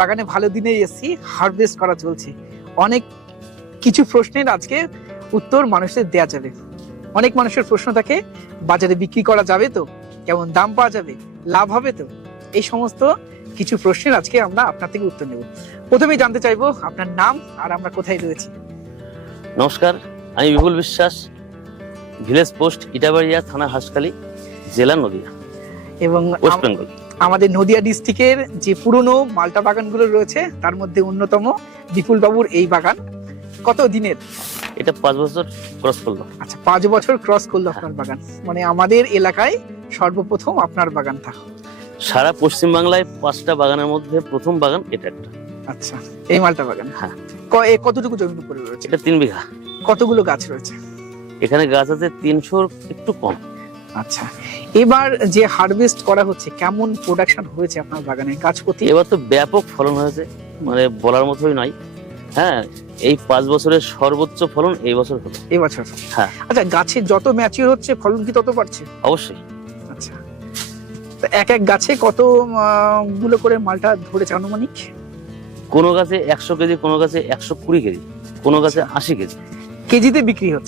বাগানে ভালো দিনে এসেছি, হারভেস্ট করা চলছে। অনেক কিছু প্রশ্নের আজকে উত্তর মানুষের দেয়া যাবে। অনেক মানুষের প্রশ্ন থাকে, বাজারে বিক্রি করা যাবে তো, কেমন দাম পাওয়া যাবে, লাভ হবে তো, এই সমস্ত কিছু প্রশ্নের আজকে আমরা আপনার থেকে উত্তর নেব। প্রথমেই জানতে চাইবো আপনার নাম আর আমরা কোথায় রয়েছি। নমস্কার, আমি বিপুল বিশ্বাস, ভিলেজ পোস্ট ইটাবাড়িয়া, থানা হাসখালী, জেলা নদিয়া, এবং ওয়েস্ট বেঙ্গল। আমাদের নদিয়া ডিস্ট্রিক্টের যে পুরনো মালটা বাগানগুলো রয়েছে তার মধ্যে অন্যতম বিপুল বাবুর এই বাগান। কত দিনের? এটা 5 বছর ক্রস করলো। আচ্ছা, 5 বছর ক্রস করলো আপনার বাগান। মানে আমাদের এলাকায় সর্বপ্রথম আপনার বাগানটা। সারা পশ্চিম বাংলায় 5টা বাগানের মধ্যে প্রথম বাগান এটা একটা। আচ্ছা, এই মালটা বাগান। হ্যাঁ। কতটুকু জমির উপরে রয়েছে? এটা 3 বিঘা। কতগুলো গাছ রয়েছে? এখানে গাছ আছে 300 একটু কম। আচ্ছা, এবার যে হারভেস্ট করা হচ্ছে, কেমন প্রোডাকশন হয়েছে আপনার বাগানে গাছ প্রতি? এবার তো ব্যাপক ফলন হয়েছে, মানে বলার মতোই নয়। হ্যাঁ, এই 5 বছরের সর্বোচ্চ ফলন এই বছর হলো। এবছর? হ্যাঁ। আচ্ছা, গাছে যত ম্যাচিউর হচ্ছে ফলন কি তত বাড়ছে? অবশ্যই। আচ্ছা, তো এক এক গাছে কত গুলো করে মালটা ধরেছে আনুমানিক? কোনো গাছে 100 কেজি, কোনো গাছে 120 কেজি, কোনো গাছে 80 কেজি। কেজিতে বিক্রি হচ্ছে?